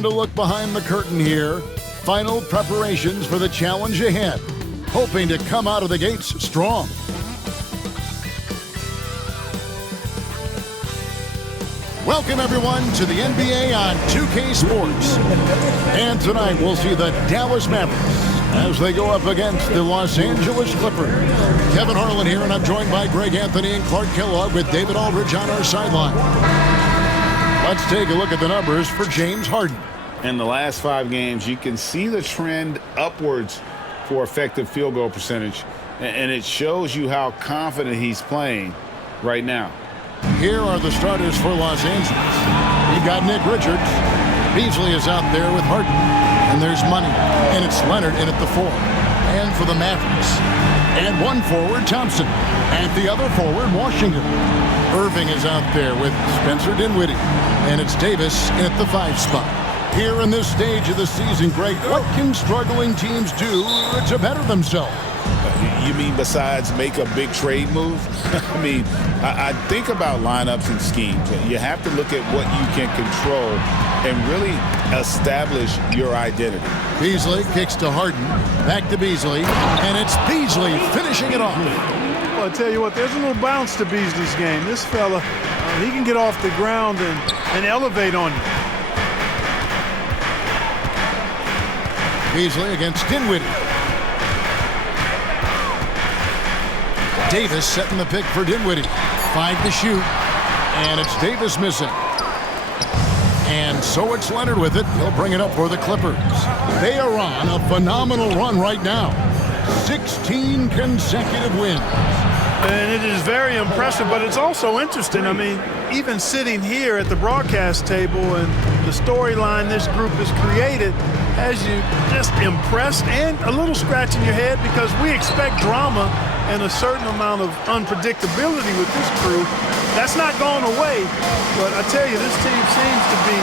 And a look behind the curtain here. Final preparations for the challenge ahead. Hoping to come out of the gates strong. Welcome, everyone, to the NBA on 2K Sports. And tonight, we'll see the Dallas Mavericks as they go up against the Los Angeles Clippers. Kevin Harlan here, and I'm joined by Greg Anthony and Clark Kellogg with David Aldridge on our sideline. Let's take a look at the numbers for James Harden. In the last 5 games, you can see the trend upwards for effective field goal percentage, and it shows you how confident he's playing right now. Here are the starters for Los Angeles. You've got Nick Richards. Beasley is out there with Harden. And there's Money. And it's Leonard in at the 4. And for the Mavericks. And one forward, Thompson. And the other forward, Washington. Irving is out there with Spencer Dinwiddie. And it's Davis in at the 5 spot. Here in this stage of the season, Greg, what can struggling teams do to better themselves? You mean besides make a big trade move? I mean, I think about lineups and schemes. You have to look at what you can control and really establish your identity. Beasley kicks to Harden. Back to Beasley. And it's Beasley finishing it off. Well, I tell you what, there's a little bounce to Beasley's game. This fella, he can get off the ground and elevate on you. Beasley against Dinwiddie. Davis setting the pick for Dinwiddie. 5 to shoot. And it's Davis missing. And so it's Leonard with it. He'll bring it up for the Clippers. They are on a phenomenal run right now. 16 consecutive wins. And it is very impressive, but it's also interesting. I mean, even sitting here at the broadcast table and the storyline this group has created has you just impressed and a little scratch in your head, because we expect drama and a certain amount of unpredictability with this crew. That's not gone away, but I tell you, this team seems to be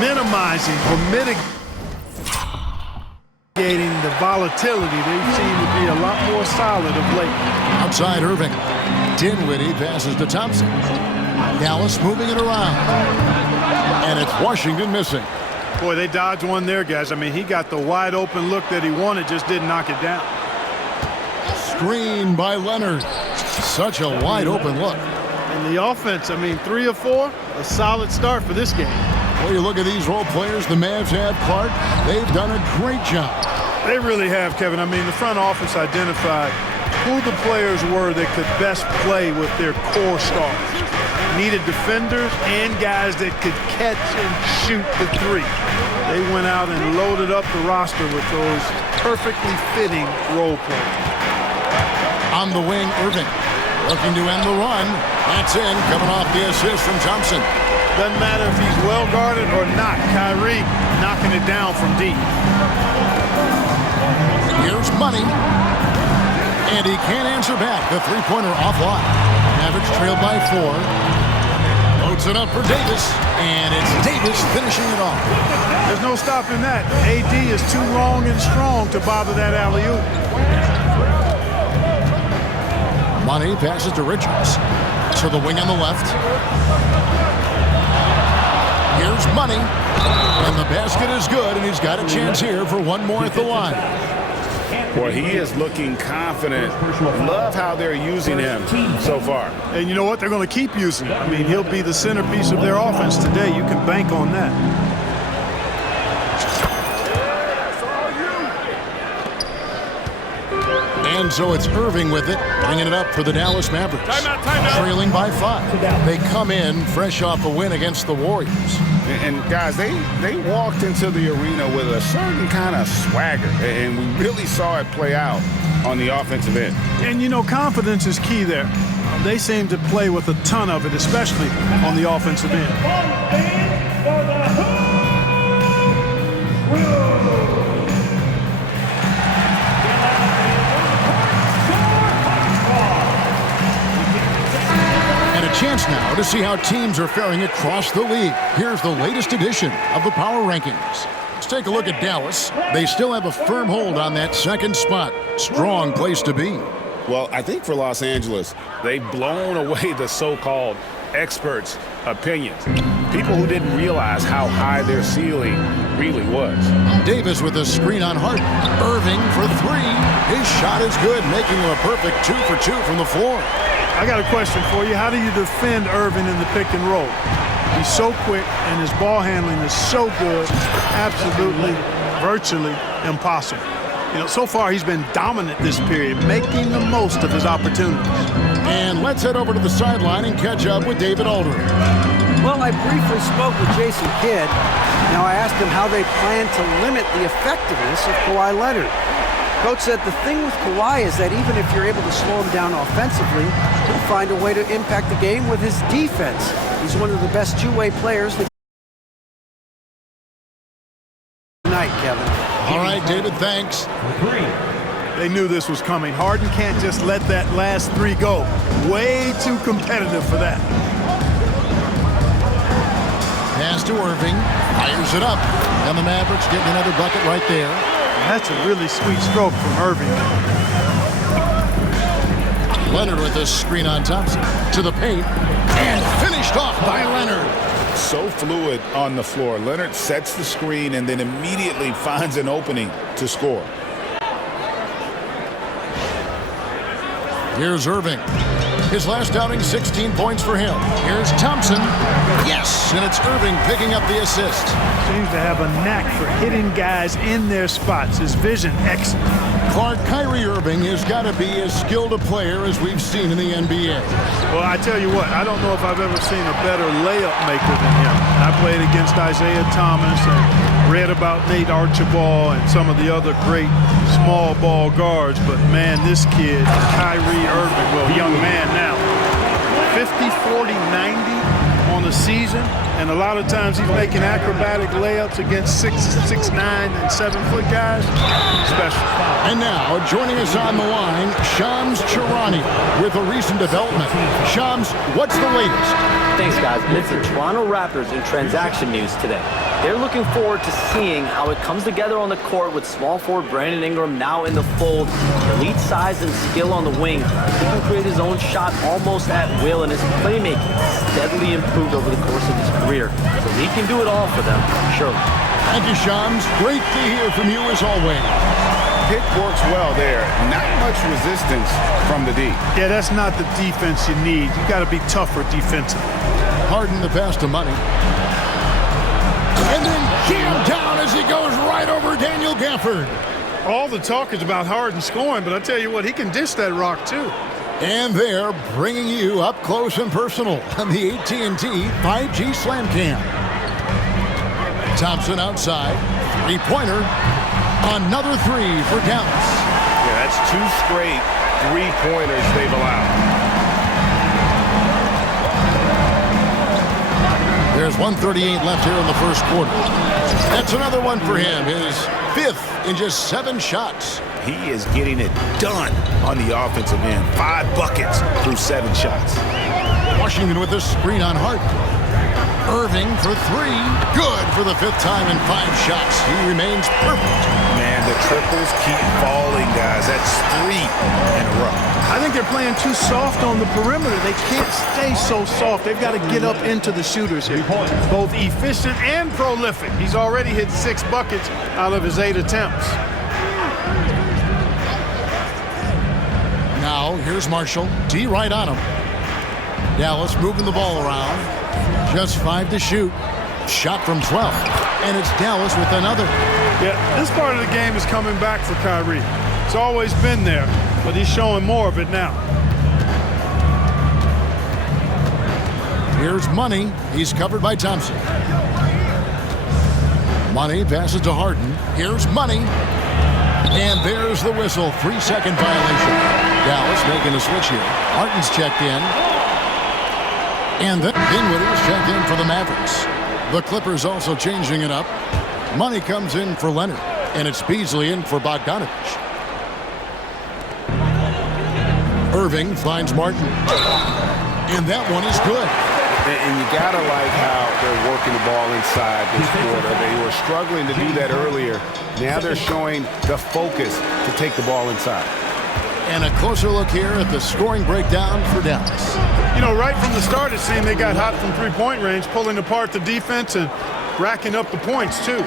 minimizing or mitigating the volatility. They seem to be a lot more solid of late. Outside Irving. Dinwiddie passes to Thompson. Dallas moving it around. And it's Washington missing. Boy, they dodged one there, guys. I mean, he got the wide open look that he wanted, just didn't knock it down. Screen by Leonard. Such a wide open look. And the offense, I mean, 3 of 4, a solid start for this game. Well, you look at these role players the Mavs have, Clark. They've done a great job. They really have, Kevin. I mean, the front office identified who the players were that could best play with their core stars. Needed defenders and guys that could catch and shoot the 3. They went out and loaded up the roster with those perfectly fitting role players. On the wing, Irving looking to end the run. That's in, coming off the assist from Thompson. Doesn't matter if he's well guarded or not. Kyrie knocking it down from deep. Here's Money. And he can't answer back. The three-pointer offline. Mavericks trailed by 4. Loads it up for Davis. And it's Davis finishing it off. There's no stopping that. AD is too long and strong to bother that alley-oop. Money passes to Richards. To the wing on the left. Here's Money. And the basket is good, and he's got a chance here for one more at the line. Boy, he is looking confident. Love how they're using him so far. And you know what? They're going to keep using him. I mean, he'll be the centerpiece of their offense today. You can bank on that. And so it's Irving with it, bringing it up for the Dallas Mavericks. Timeout. Trailing by 5. They come in fresh off a win against the Warriors. And guys, they walked into the arena with a certain kind of swagger, and we really saw it play out on the offensive end. And, you know, confidence is key there. They seem to play with a ton of it, especially on the offensive end. Chance now to see how teams are faring across the league. Here's the latest edition of the Power Rankings. Let's take a look at Dallas. They still have a firm hold on that second spot. Strong place to be. Well, I think for Los Angeles, they've blown away the so-called experts' opinions. People who didn't realize how high their ceiling really was. Davis with a screen on Harden. Irving for three. His shot is good, making him a perfect 2 for 2 from the floor. I got a question for you. How do you defend Irving in the pick and roll? He's so quick, and his ball handling is so good, absolutely, virtually impossible. You know, so far he's been dominant this period, making the most of his opportunities. And let's head over to the sideline and catch up with David Aldridge. Well, I briefly spoke with Jason Kidd. Now I asked him how they plan to limit the effectiveness of Kawhi Leonard. Coach said the thing with Kawhi is that even if you're able to slow him down offensively, he'll find a way to impact the game with his defense. He's one of the best two-way players tonight, Kevin. All right, David, thanks. They knew this was coming. Harden can't just let that last three go. Way too competitive for that. Pass to Irving. Fires it up. And the Mavericks getting another bucket right there. That's a really sweet stroke from Irving. Leonard with a screen on Thompson. To the paint. And finished off by Leonard. So fluid on the floor. Leonard sets the screen and then immediately finds an opening to score. Here's Irving. His last outing, 16 points for him. Here's Thompson. Yes, and it's Irving picking up the assist. Seems to have a knack for hitting guys in their spots. His vision, excellent. Clark, Kyrie Irving has got to be as skilled a player as we've seen in the NBA. Well, I tell you what, I don't know if I've ever seen a better layup maker than him. I played against Isaiah Thomas and read about Nate Archibald and some of the other great small ball guards, but man, this kid, Kyrie Irving, well, young man now, 50, 40, 90 on the season, and a lot of times he's making acrobatic layups against 6'9" and 7-foot guys. Special. And now, joining us on the line, Shams Charania with a recent development. Shams, what's the latest? Thanks, guys. And it's the Toronto Raptors in transaction news today. They're looking forward to seeing how it comes together on the court with small forward Brandon Ingram now in the fold. Elite size and skill on the wing. He can create his own shot almost at will, and his playmaking steadily improved over the course of his career. So he can do it all for them, surely. Thank you, Shams. Great to hear from you as always. Pick works well there. Not much resistance from the D. Yeah, that's not the defense you need. You got to be tougher defensively. Harden the pass to Money. And then jammed down as he goes right over Daniel Gafford. All the talk is about Harden scoring, but I tell you what, he can dish that rock too. And they're bringing you up close and personal on the AT&T 5G Slam Cam. Thompson outside. Three-pointer. Another three for Dallas. Yeah, that's two straight three-pointers they've allowed. There's 1:38 left here in the first quarter. That's another one for him. His fifth in just 7 shots. He is getting it done on the offensive end. 5 buckets through 7 shots. Washington with a screen on Harden. Irving for 3. Good for the 5th time in 5 shots. He remains perfect. Man, the triples keep falling, guys. That's 3 in a row. I think they're playing too soft on the perimeter. They can't stay so soft. They've got to get up into the shooters here. Both efficient and prolific. He's already hit 6 buckets out of his 8 attempts. Now, here's Marshall. D right on him. Dallas moving the ball around. Just 5 to shoot. Shot from 12. And it's Dallas with another. Yeah, this part of the game is coming back for Kyrie. It's always been there, but he's showing more of it now. Here's Money. He's covered by Thompson. Money passes to Harden. Here's Money. And there's the whistle. 3-second violation. Dallas making a switch here. Harden's checked in. And then Dinwiddie's checked in for the Mavericks. The Clippers also changing it up. Money comes in for Leonard. And it's Beasley in for Bogdanovich. Irving finds Martin. And that one is good. And you got to like how they're working the ball inside this quarter. They were struggling to do that earlier. Now they're showing the focus to take the ball inside. And a closer look here at the scoring breakdown for Dallas. You know, right from the start, it seemed they got hot from three-point range, pulling apart the defense and racking up the points, too.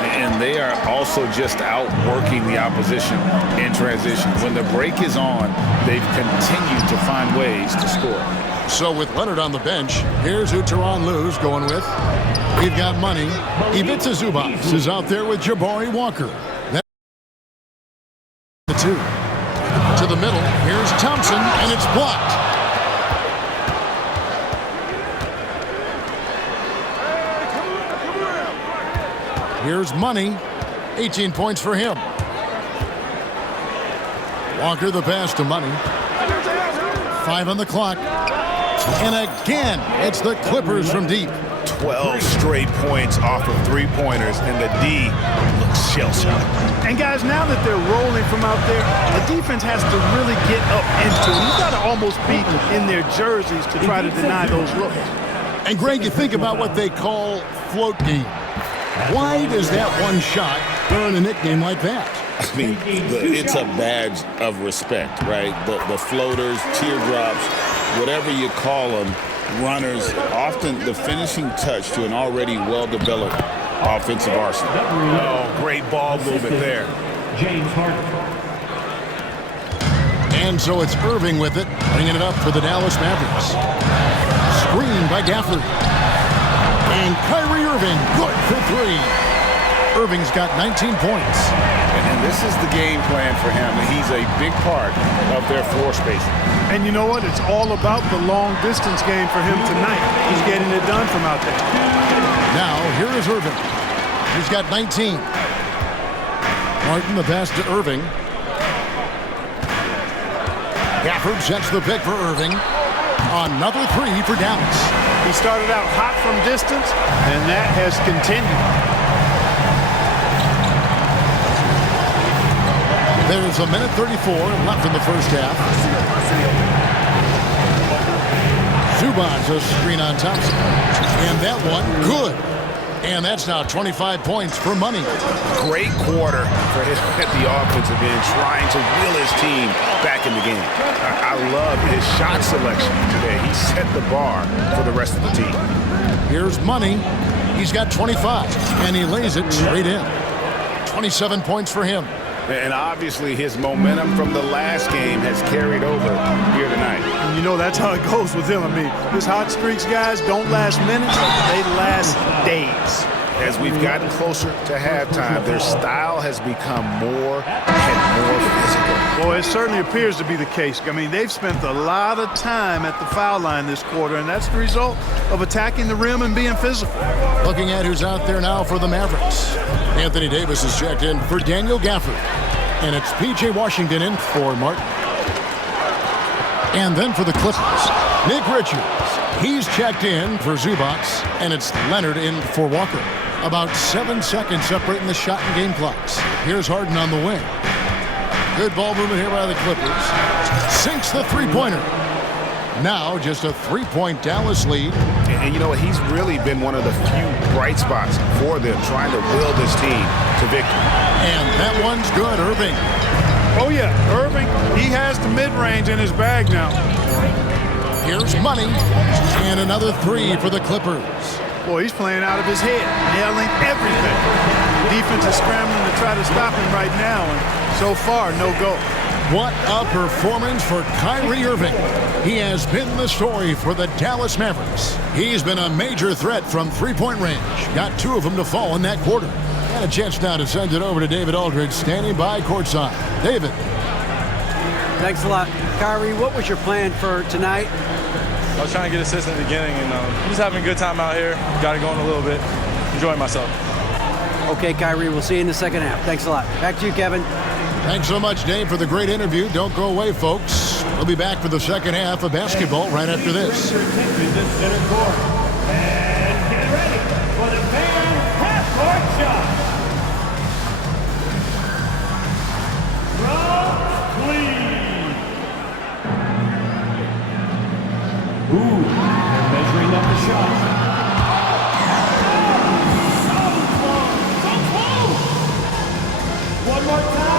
And they are also just outworking the opposition in transition. When the break is on, they've continued to find ways to score. So with Leonard on the bench, here's who Tyronn Lue's going with. We've got money. Ivica Zubac is out there with Jabari Walker. That's the two. To the middle, here's Thompson, and it's blocked. Here's Money, 18 points for him. Walker the pass to Money. 5 on the clock. And again, it's the Clippers from deep. 12 straight points off of three-pointers, and the D looks shell-shocked. And guys, now that they're rolling from out there, the defense has to really get up into it. You've got to almost be in their jerseys to try to deny those looks. And Greg, you think about what they call float game. Why does that one shot earn a nickname like that? I mean, it's a badge of respect, right? The floaters, teardrops, whatever you call them, runners, often the finishing touch to an already well-developed offensive arsenal. Oh, great ball movement there. James Harden. And so it's Irving with it, bringing it up for the Dallas Mavericks. Screen by Gafford. And Kyrie Irving, good for 3. Irving's got 19 points. And this is the game plan for him. He's a big part of their floor spacing. And you know what? It's all about the long-distance game for him tonight. He's getting it done from out there. Now, here is Irving. He's got 19. Martin, the pass to Irving. Gafford sets the pick for Irving. Another 3 for Dallas. He started out hot from distance, and that has continued. There's a minute 34 left in the first half. Zubac a screen on Thompson. And that one, good. And that's now 25 points for Money. Great quarter for him at the offensive end, trying to will his team back in the game. I love his shot selection today. He set the bar for the rest of the team. Here's Money. He's got 25, and he lays it straight in. 27 points for him. And obviously his momentum from the last game has carried over here tonight. And you know that's how it goes with him. I mean, his hot streaks, guys, don't last minutes. They last days. As we've gotten closer to halftime, their style has become more and more physical. Well, it certainly appears to be the case. I mean, they've spent a lot of time at the foul line this quarter, and that's the result of attacking the rim and being physical. Looking at who's out there now for the Mavericks. Anthony Davis is checked in for Daniel Gafford. And it's P.J. Washington in for Martin. And then for the Clippers, Nick Richards. He's checked in for Zubac, and it's Leonard in for Walker. About 7 seconds separating the shot and game clocks. Here's Harden on the wing. Good ball movement here by the Clippers. Sinks the three-pointer. Now just a 3-point Dallas lead. And you know what? He's really been one of the few bright spots for them, trying to will this team to victory. And that one's good, Irving. Oh, yeah, Irving, he has the mid-range in his bag now. Here's Money. And another 3 for the Clippers. Boy, he's playing out of his head, nailing everything. The defense is scrambling to try to stop him right now, and so far, no go. What a performance for Kyrie Irving. He has been the story for the Dallas Mavericks. He's been a major threat from three-point range. Got 2 of them to fall in that quarter. And a chance now to send it over to David Aldridge, standing by courtside. David. Thanks a lot. Kyrie, what was your plan for tonight? I was trying to get assists in the beginning, and just having a good time out here. Got it going a little bit. Enjoying myself. Okay, Kyrie, we'll see you in the second half. Thanks a lot. Back to you, Kevin. Thanks so much, Dave, for the great interview. Don't go away, folks. We'll be back for the second half of basketball right after this. And get ready for the fan half-court shot. From Cleveland. Ooh, they're measuring up the shot. So close. One more time.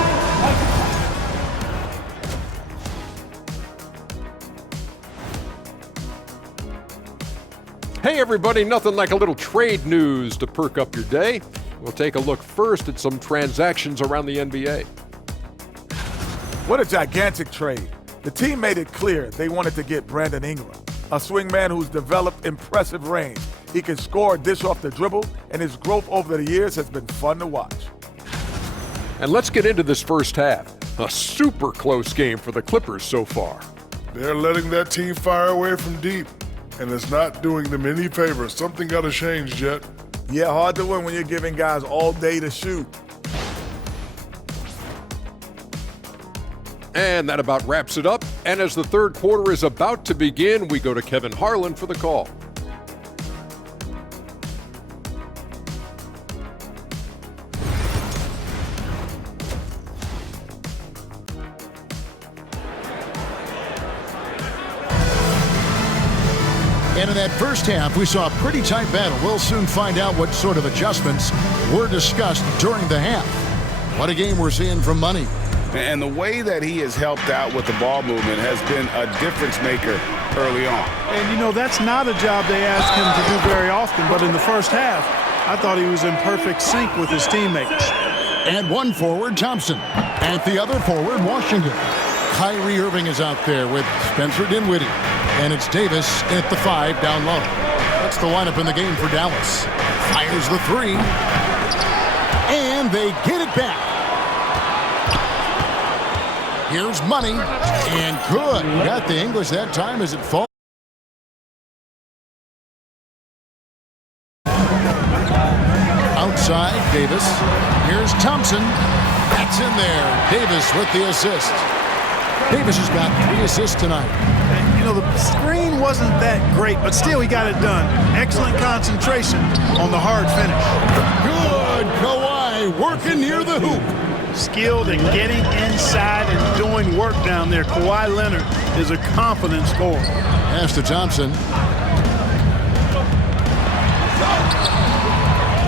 Hey everybody, nothing like a little trade news to perk up your day. We'll take a look first at some transactions around the NBA. What a gigantic trade. The team made it clear they wanted to get Brandon Ingram, a swingman who's developed impressive range. He can score, dish off the dribble, and his growth over the years has been fun to watch. And let's get into this first half. A super close game for the Clippers so far. They're letting that team fire away from deep, and it's not doing them any favors. Something got to change, Jet. Yeah, hard to win when you're giving guys all day to shoot. And that about wraps it up. And as the third quarter is about to begin, we go to Kevin Harlan for the call. And in that first half, we saw a pretty tight battle. We'll soon find out what sort of adjustments were discussed during the half. What a game we're seeing from Money. And the way that he has helped out with the ball movement has been a difference maker early on. And, you know, that's not a job they ask him to do very often. But in the first half, I thought he was in perfect sync with his teammates. And one forward, Thompson. At the other forward, Washington. Kyrie Irving is out there with Spencer Dinwiddie. And it's Davis at the 5 down low. That's the lineup in the game for Dallas. Fires the 3. And they get it back. Here's Money. And good. Got the English that time as it falls. Outside, Davis. Here's Thompson. That's in there. Davis with the assist. Davis has got 3 assists tonight. And, you know, the screen wasn't that great, but still he got it done. Excellent concentration on the hard finish. Good. Kawhi working near the hoop. Skilled and getting inside and doing work down there. Kawhi Leonard is a confident scorer. Pass to Thompson.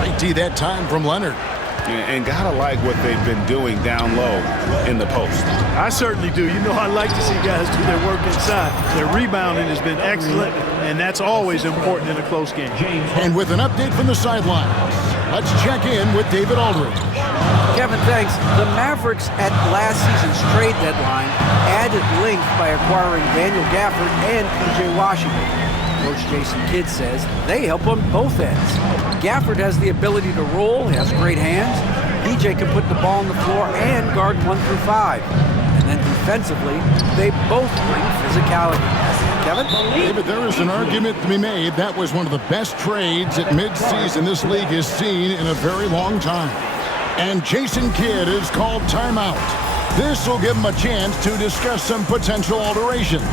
Great D that time from Leonard. And gotta like what they've been doing down low in the post. I certainly do. You know, I like to see guys do their work inside. Their rebounding has been excellent, and that's always important in a close game. And with an update from the sideline, let's check in with David Aldridge. Kevin, thanks. The Mavericks at last season's trade deadline added length by acquiring Daniel Gafford and P.J. Washington. Coach Jason Kidd says they help on both ends. Gafford has the ability to roll, has great hands. PJ can put the ball on the floor and guard 1 through 5. And then defensively, they both bring physicality. Kevin? David, there is an argument to be made. That was one of the best trades at midseason this league has seen in a very long time. And Jason Kidd is called timeout. This will give him a chance to discuss some potential alterations.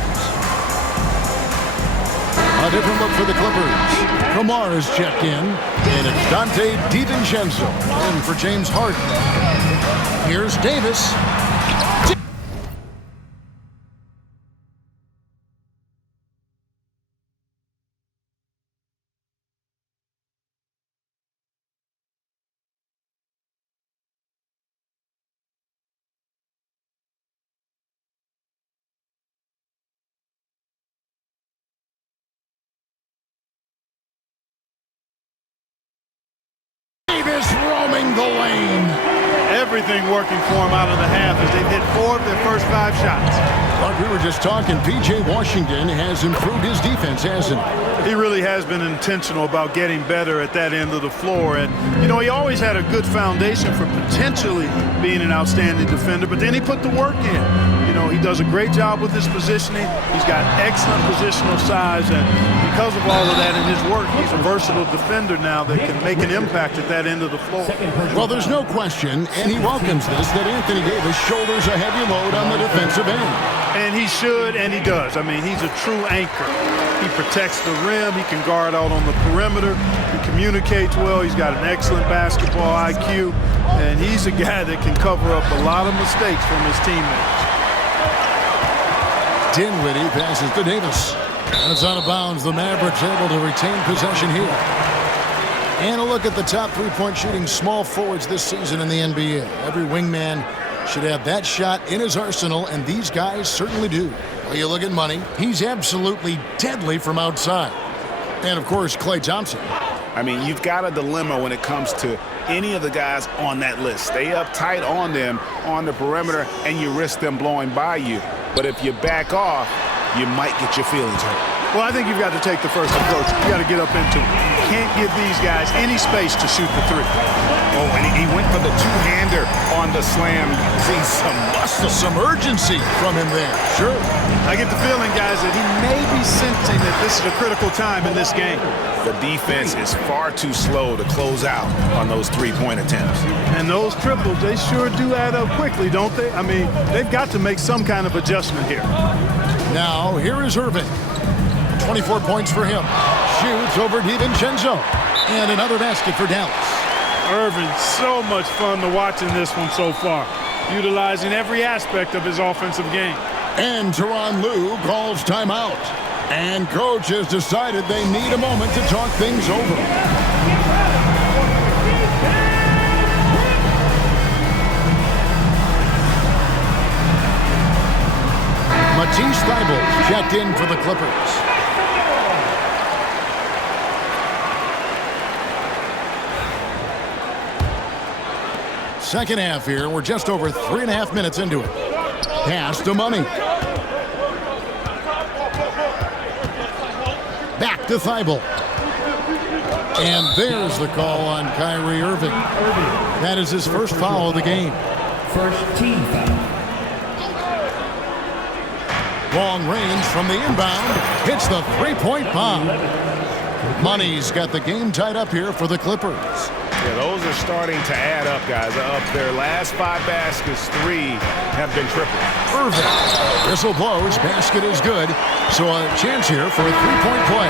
A different look for the Clippers. Kamar's checked in, and it's Dante DiVincenzo in for James Harden. Here's Davis. Davis roaming the lane. Everything working for him out of the half as they've hit 4 of their first 5 shots. Like we were just talking, P.J. Washington has improved his defense, hasn't he? He really has been intentional about getting better at that end of the floor. And, you know, he always had a good foundation for potentially being an outstanding defender, but then he put the work in. You know, he does a great job with his positioning. He's got excellent positional size, and because of all of that in his work, he's a versatile defender now that can make an impact at that end of the floor. Well, there's no question, and he welcomes this, that Anthony Davis shoulders a heavy load on the defensive end. And he should, and he does. I mean, he's a true anchor. He protects the rim. He can guard out on the perimeter. He communicates well. He's got an excellent basketball IQ, and he's a guy that can cover up a lot of mistakes from his teammates. Dinwiddie passes to Davis. And it's out of bounds. The Mavericks able to retain possession here. And a look at the top three-point shooting small forwards this season in the NBA. Every wingman should have that shot in his arsenal, and these guys certainly do. Well, you look at Money. He's absolutely deadly from outside. And, of course, Klay Thompson. I mean, you've got a dilemma when it comes to any of the guys on that list. Stay up tight on them on the perimeter, and you risk them blowing by you. But if you back off, you might get your feelings hurt. Well, I think you've got to take the first approach. You got to get up into them. You can't give these guys any space to shoot the three. Oh, and he went for the two-hander on the slam. See some muscle. Some urgency from him there. Sure. I get the feeling, guys, that he may be sensing that this is a critical time in this game. The defense is far too slow to close out on those three-point attempts. And those triples, they sure do add up quickly, don't they? I mean, they've got to make some kind of adjustment here. Now, here is Irving. 24 points for him. Shoots over DiVincenzo. And another basket for Dallas. Irving, so much fun to watch in this one so far, utilizing every aspect of his offensive game. And Tyronn Lue calls timeout. And coach has decided they need a moment to talk things over. Matisse Thybulle checked in for the Clippers. Second half here. We're just over 3.5 minutes into it. Pass to Money. Back to Thybulle. And there's the call on Kyrie Irving. That is his first foul of the game. First team foul. Long range from the inbound. Hits the three-point bomb. Money's got the game tied up here for the Clippers. Yeah, those are starting to add up, guys. Up their last 5 baskets, 3 have been tripled. Irving. Whistle blows. Basket is good. So a chance here for a three-point play.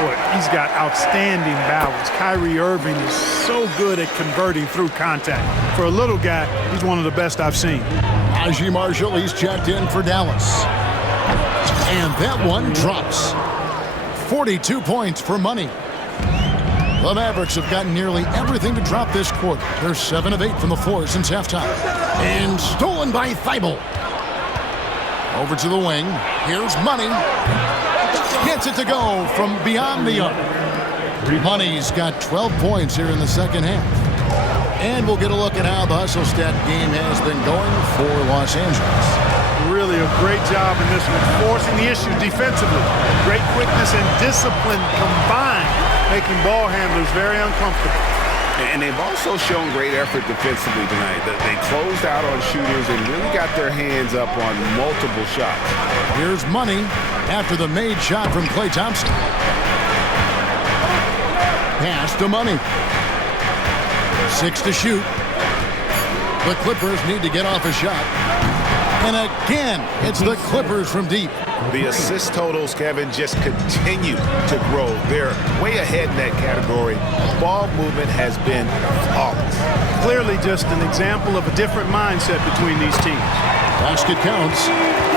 Boy, he's got outstanding balance. Kyrie Irving is so good at converting through contact. For a little guy, he's one of the best I've seen. Najee Marshall, he's checked in for Dallas. And that one drops. 42 points for Money. The Mavericks have gotten nearly everything to drop this quarter. They're 7 of 8 from the floor since halftime. And stolen by Thybulle. Over to the wing. Here's Money. Gets it to go from beyond the arc. Money's got 12 points here in the second half. And we'll get a look at how the hustle stat game has been going for Los Angeles. Really a great job in this one, forcing the issue defensively. Great quickness and discipline combined, making ball handlers very uncomfortable. And they've also shown great effort defensively tonight. They closed out on shooters and really got their hands up on multiple shots. Here's Money after the made shot from Klay Thompson. Pass to Money. 6 to shoot. The Clippers need to get off a shot. And again, it's the Clippers from deep. The assist totals, Kevin, just continue to grow. They're way ahead in that category. Ball movement has been flawless. Clearly just an example of a different mindset between these teams. Basket counts.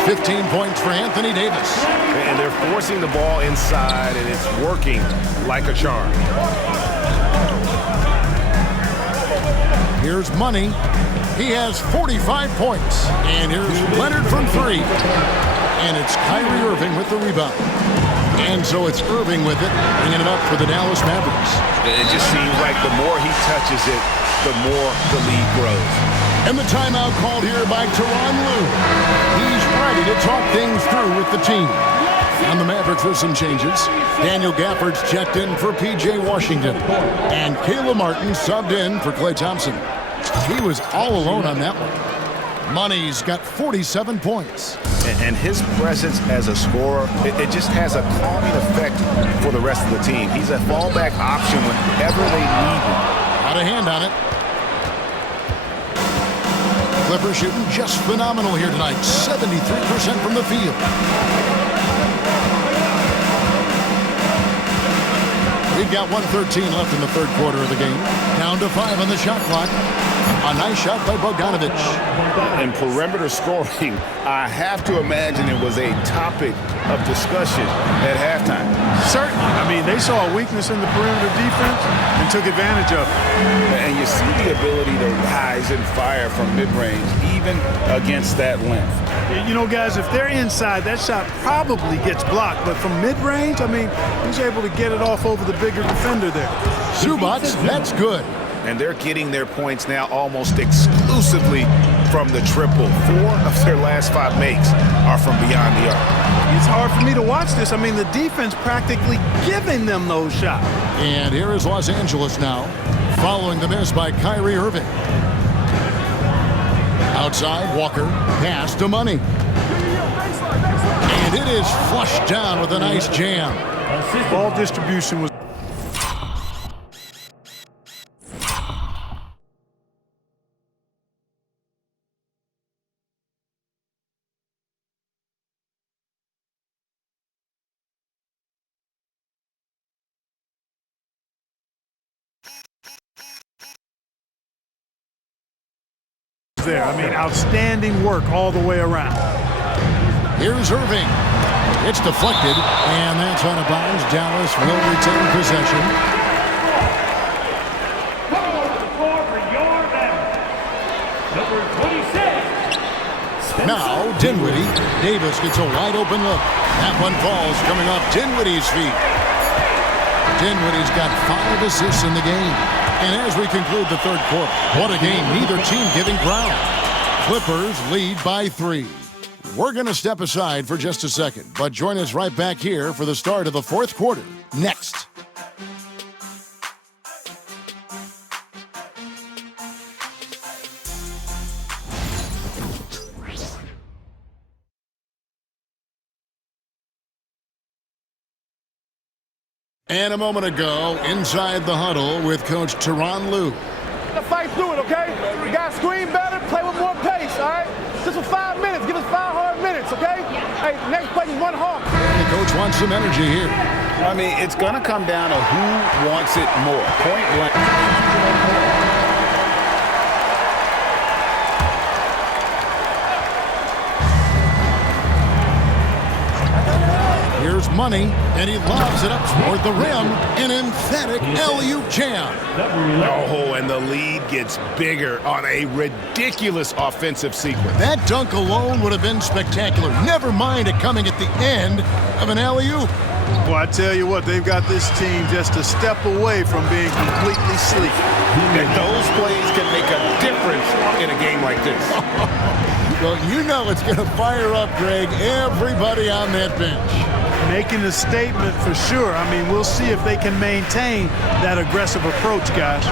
15 points for Anthony Davis. And they're forcing the ball inside, and it's working like a charm. Here's Money. He has 45 points. And here's Leonard from 3. And it's Kyrie Irving with the rebound. And so it's Irving with it, bringing it up for the Dallas Mavericks. It just seems like the more he touches it, the more the lead grows. And the timeout called here by Tyronn Lue. He's ready to talk things through with the team. And the Mavericks with some changes. Daniel Gafford's checked in for P.J. Washington. And Caleb Martin subbed in for Klay Thompson. He was all alone on that one. Money's got 47 points. And his presence as a scorer, it just has a calming effect for the rest of the team. He's a fallback option whenever they need him. Got a hand on it. Clippers shooting just phenomenal here tonight. 73% from the field. We've got 1:13 left in the third quarter of the game. Down to 5 on the shot clock. A nice shot by Bogdanovic. And perimeter scoring, I have to imagine it was a topic of discussion at halftime. Certainly. I mean, they saw a weakness in the perimeter defense and took advantage of it. And you see the ability to rise and fire from mid-range, even against that length. You know, guys, if they're inside, that shot probably gets blocked. But from mid-range, I mean, he's able to get it off over the bigger defender there. Zubac, that's good. And they're getting their points now almost exclusively from the triple. 4 of their last 5 makes are from beyond the arc. It's hard for me to watch this. I mean, the defense practically giving them those shots. And here is Los Angeles now, following the miss by Kyrie Irving. Outside, Walker, pass to Money. And it is flushed down with a nice jam. Ball distribution was... there. I mean, outstanding work all the way around. Here's Irving. It's deflected, and that's out of bounds. Dallas will retain possession. Number 26. Now, Dinwiddie. Davis gets a wide open look. That one falls coming off Dinwiddie's feet. Dinwiddie's got 5 assists in the game. And as we conclude the third quarter, what a game, neither team giving ground. Clippers lead by 3. We're going to step aside for just a second, but join us right back here for the start of the fourth quarter next. And a moment ago, inside the huddle with Coach Tyronn Lue. Fight through it, okay? You got to screen better, play with more pace, all right? Just for 5 minutes. Give us 5 hard minutes, okay? Hey, next play is 1 hard. The coach wants some energy here. I mean, it's going to come down to who wants it more. Point blank. Here's Money, and he lobs it up toward the rim. An emphatic alley-oop jam. Oh, and the lead gets bigger on a ridiculous offensive sequence. That dunk alone would have been spectacular. Never mind it coming at the end of an alley-oop. Well, I tell you what, they've got this team just a step away from being completely sleek. And those plays can make a difference in a game like this. Well, you know it's going to fire up, Greg, everybody on that bench. Making a statement for sure. I mean, we'll see if they can maintain that aggressive approach, guys.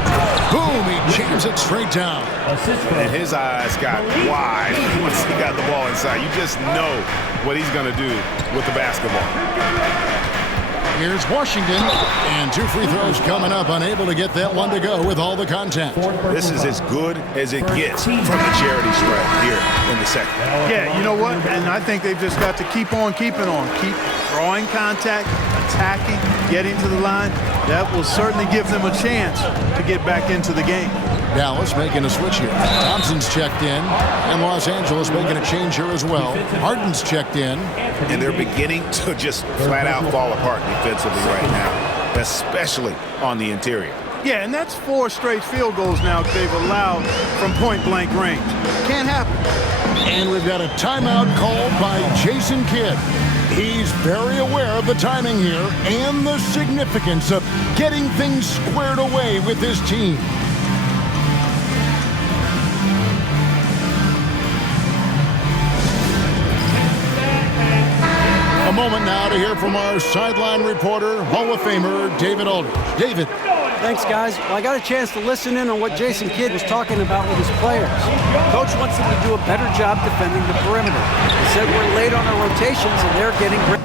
Boom, he jams it straight down. And his eyes got wide once he got the ball inside. You just know what he's going to do with the basketball. Here's Washington, and 2 free throws coming up, unable to get that one to go with all the contact. This is as good as it gets from the charity stripe here in the second. Yeah, you know what? And I think they've just got to keep on keeping on. Keep drawing contact, attacking, getting to the line. That will certainly give them a chance to get back into the game. Dallas making a switch here. Thompson's checked in, and Los Angeles making a change here as well. Harden's checked in. And they're beginning to just flat out fall apart defensively right now, especially on the interior. Yeah, and that's 4 straight field goals now they've allowed from point-blank range. Can't happen. And we've got a timeout called by Jason Kidd. He's very aware of the timing here and the significance of getting things squared away with his team. A moment now to hear from our sideline reporter, Hall of Famer David Aldridge. David. Thanks, guys. Well, I got a chance to listen in on what Jason Kidd was talking about with his players. Coach wants them to do a better job defending the perimeter. He said we're late on our rotations and they're getting great.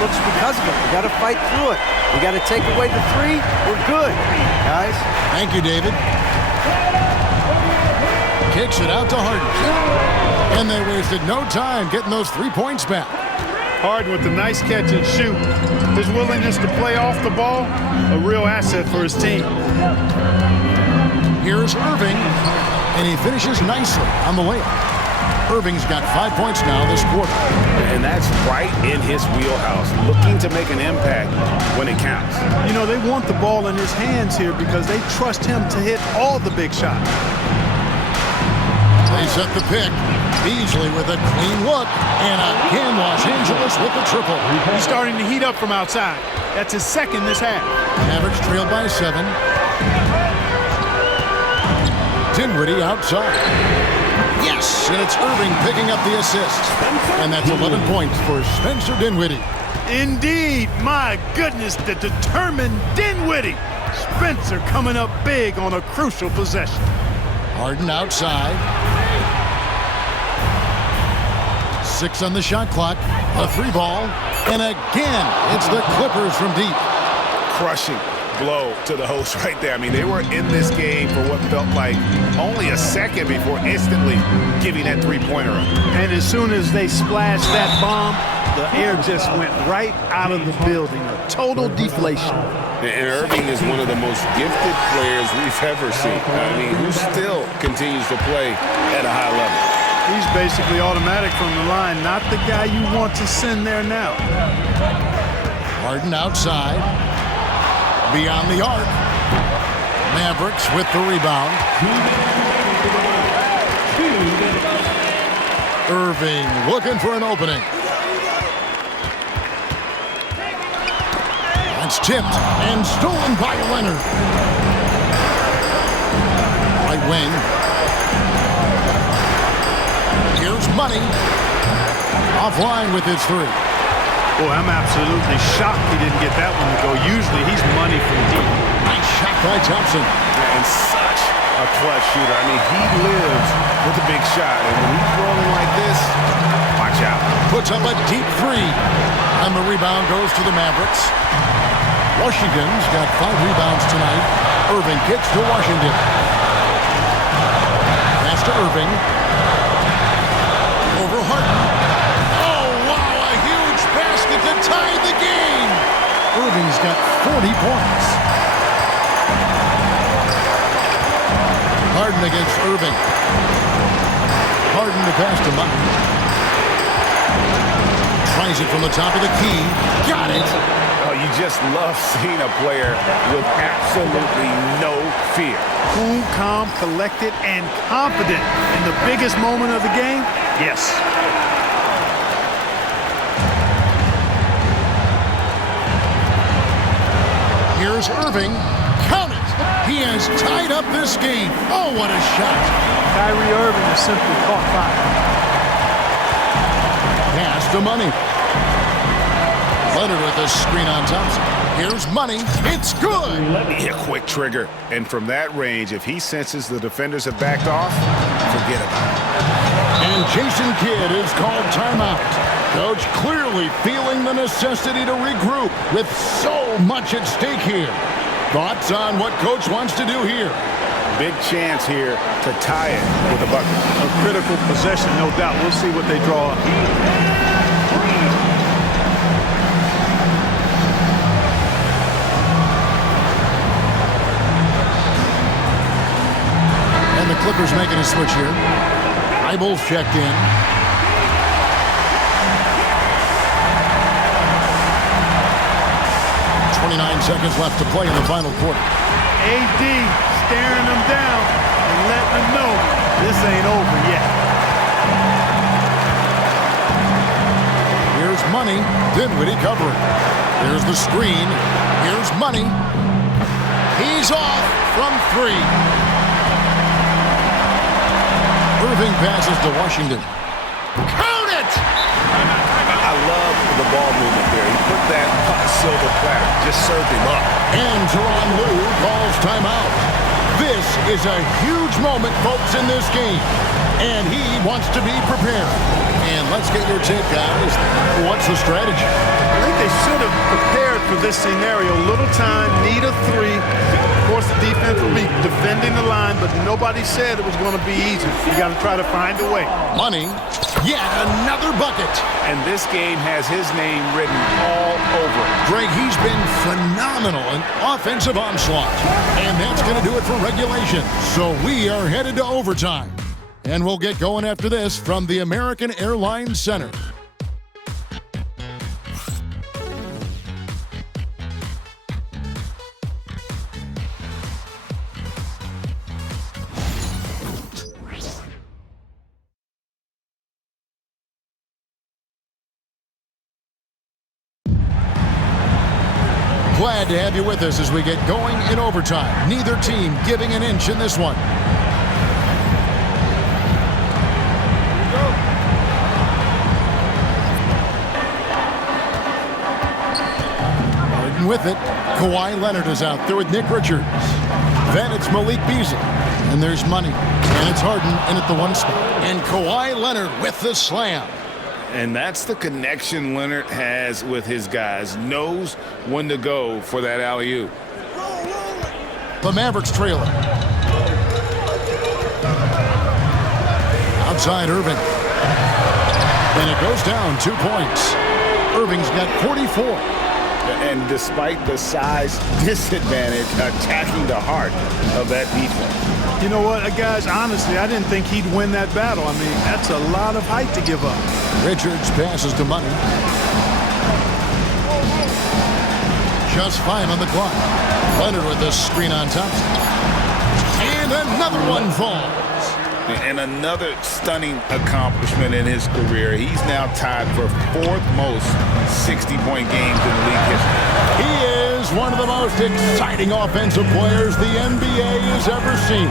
Looks because of it. We got to fight through it. We got to take away the 3. We're good, guys. Thank you, David. Kicks it out to Harden. And they wasted no time getting those 3 points back. Harden with the nice catch and shoot. His willingness to play off the ball, a real asset for his team. Here's Irving, and he finishes nicely on the layup. Irving's got 5 points now this quarter. And that's right in his wheelhouse, looking to make an impact when it counts. You know, they want the ball in his hands here because they trust him to hit all the big shots. They set the pick. Beasley with a clean look. And again, Los Angeles with the triple. He's starting to heat up from outside. That's his second this half. Mavericks trail by 7. Dinwiddie outside. Yes, and it's Irving picking up the assist. And that's 11 points for Spencer Dinwiddie. Indeed, my goodness, the determined Dinwiddie. Spencer coming up big on a crucial possession. Harden outside. 6 on the shot clock. A 3 ball. And again, it's the Clippers from deep. Crushing blow to the host right there. I mean, they were in this game for what felt like only a second before instantly giving that three-pointer up. And as soon as they splashed that bomb, the air just went right out of the building. A total deflation. And Irving is one of the most gifted players we've ever seen. I mean, who still continues to play at a high level. He's basically automatic from the line, not the guy you want to send there now. Harden outside. Beyond the arc. Mavericks with the rebound. Irving looking for an opening. It's tipped and stolen by Leonard. Right wing. Here's Money. Offline with his 3. Boy, I'm absolutely shocked he didn't get that one to go. Usually he's money from deep. Nice shot by Thompson. And such a clutch shooter. I mean, he lives with a big shot. And when he's rolling like this, watch out. Puts up a deep 3. And the rebound goes to the Mavericks. Washington's got 5 rebounds tonight. Irving kicks to Washington. Pass to Irving. Over Harden. To tie the game. Irving's got 40 points. Harden against Irving. Harden to pass to Money. Tries it from the top of the key. Got it. Oh, you just love seeing a player with absolutely no fear. Cool, calm, collected, and confident in the biggest moment of the game. Yes. Here's Irving. Count it. He has tied up this game. Oh, what a shot. Kyrie Irving has simply caught fire. Pass to Money. Leonard with a screen on Thompson. Here's Money. It's good. A quick trigger. And from that range, if he senses the defenders have backed off, forget about it. And Jason Kidd is called timeout. Coach clearly feeling the necessity to regroup with so much at stake here. Thoughts on what Coach wants to do here? Big chance here to tie it with a bucket. A critical possession, no doubt. We'll see what they draw up. And the Clippers making a switch here. Eibel's checked in. 29 seconds left to play in the final quarter. AD staring them down and letting them know this ain't over yet. Here's Money. Dinwiddie covering. Here's the screen. Here's Money. He's off from 3. Irving passes to Washington. Count it! I love the ball movement there. He put that silver platter, just served him up. And Tyronn Lue calls timeout. This is a huge moment, folks, in this game. And he wants to be prepared. And let's get your take, guys. What's the strategy? I think they should have prepared for this scenario. Little time, need a 3. course, the defense will be defending the line, but nobody said it was going to be easy. You got to try to find a way. Money, yet another bucket. And this game has his name written all over it. Greg, he's been phenomenal in offensive onslaught. And that's going to do it for regulation. So we are headed to overtime. And we'll get going after this from the American Airlines Center. Glad to have you with us as we get going in overtime. Neither team giving an inch in this one. Harden with it. Kawhi Leonard is out there with Nick Richards. Then it's Malik Beasley. And there's Money. And it's Harden in at the one spot. And Kawhi Leonard with the slam. And that's the connection Leonard has with his guys. Knows when to go for that alley-oop. The Mavericks trailing. Outside Irving. And it goes down 2 points. Irving's got 44. And despite the size disadvantage, attacking the heart of that defense. You know what, guys, honestly, I didn't think he'd win that battle. I mean, that's a lot of height to give up. Richards passes to Money. Just 5 on the clock. Leonard with the screen on Thompson. And another one falls. And another stunning accomplishment in his career. He's now tied for 4th most 60-point games in league history. He is one of the most exciting offensive players the NBA has ever seen.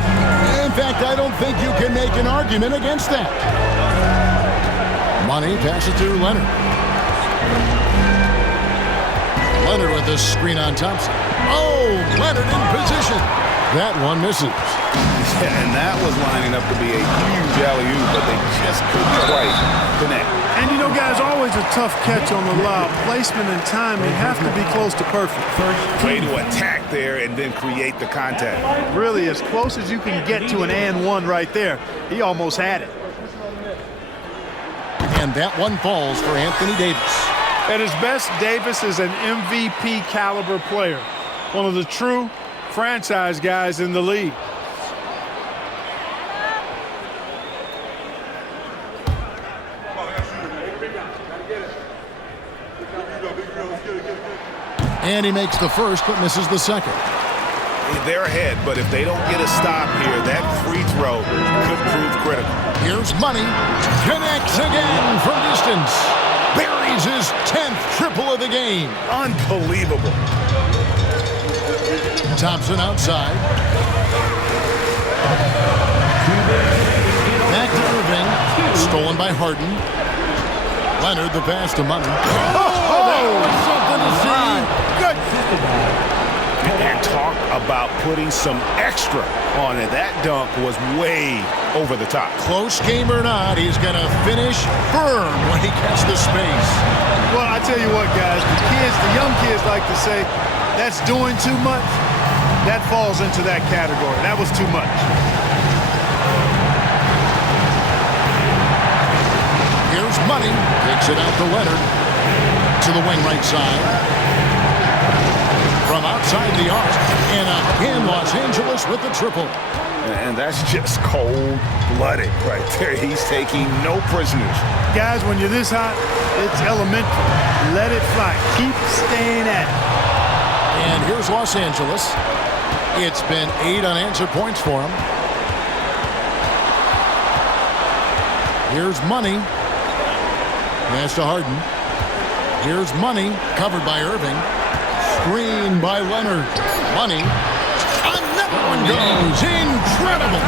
In fact, I don't think you can make an argument against that. Money passes to Leonard. Leonard with the screen on Thompson. Oh, Leonard in position. That one misses. Yeah, and that was lining up to be a huge alley-oop, but they just couldn't quite connect. And you know, guys, always a tough catch on the lob. Placement and timing have to be close to perfect. Way to attack there and then create the contact. Really, as close as you can get to an and one right there. He almost had it. And that one falls for Anthony Davis. At his best, Davis is an MVP caliber player. One of the true franchise guys in the league. And he makes the first, but misses the second. They're ahead, but if they don't get a stop here, that free throw could prove critical. Here's Money. Connects again from distance. Buries his 10th triple of the game. Unbelievable. Thompson outside. Back to Irving. Stolen by Harden. Leonard the pass to Money. Oh, that was something to see. Good. And talk about putting some extra on it. That dunk was way over the top. Close game or not, he's going to finish firm when he gets the space. Well, I tell you what, guys, the young kids like to say, that's doing too much. That falls into that category. That was too much. Here's Money. Takes it out to Leonard. To the wing right side. From outside the arc. And again, Los Angeles with the triple. And that's just cold-blooded right there. He's taking no prisoners. Guys, when you're this hot, it's elementary. Let it fly. Keep staying at it. And here's Los Angeles. It's been 8 unanswered points for him. Here's Money. Pass to Harden. Here's Money. Covered by Irving. Screen by Leonard. Money. Another one goes. Incredible.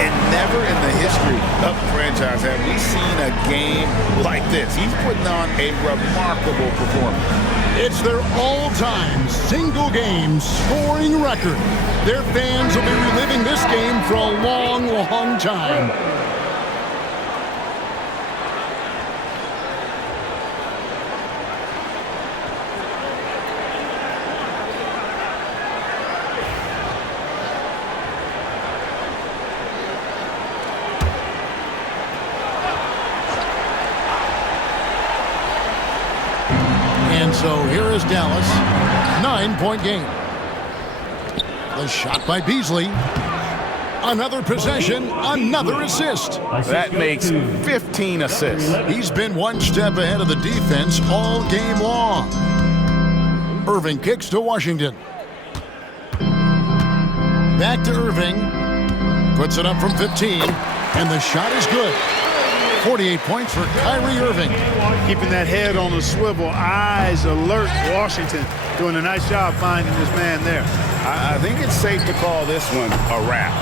And never in the history of the franchise have we seen a game like this. He's putting on a remarkable performance. It's their all-time single-game scoring record. Their fans will be reliving this game for a long, long time. this Dallas 9-point game. The shot by Beasley. Another possession, another assist. That makes 15 assists. He's been one step ahead of the defense all game long. Irving kicks to Washington. Back to Irving. Puts it up from 15, and the shot is good. 48 points for Kyrie Irving. Keeping that head on a swivel, eyes alert. Washington doing a nice job finding this man there. I think it's safe to call this one a wrap.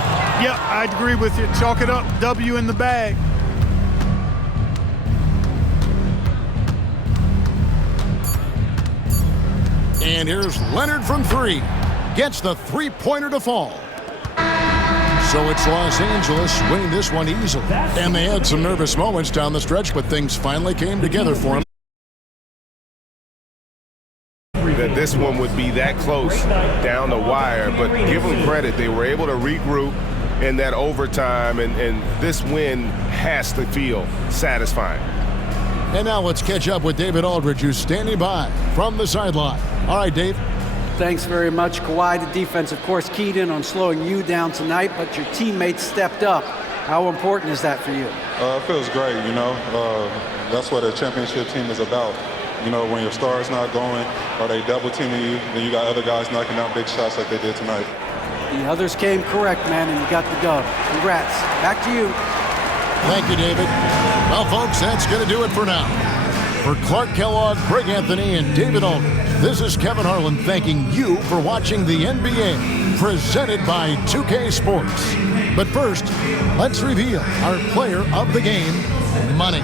Yep, I'd agree with you. Chalk it up. W in the bag. And here's Leonard from 3. Gets the three-pointer to fall. So it's Los Angeles winning this one easily. And they had some nervous moments down the stretch, but things finally came together for them. That this one would be that close down the wire, but give them credit. They were able to regroup in that overtime, and this win has to feel satisfying. And now let's catch up with David Aldridge, who's standing by from the sideline. All right, Dave. Thanks very much, Kawhi. The defense, of course, keyed in on slowing you down tonight, but your teammates stepped up. How important is that for you? It feels great, you know. That's what a championship team is about. You know, when your star is not going or they double teaming you, then you got other guys knocking out big shots like they did tonight. The others came correct, man, and you got the dub. Congrats. Back to you. Thank you, David. Well, folks, that's going to do it for now. For Clark Kellogg, Greg Anthony, and David Aldridge, this is Kevin Harlan thanking you for watching the NBA, presented by 2K Sports. But first, let's reveal our player of the game, money.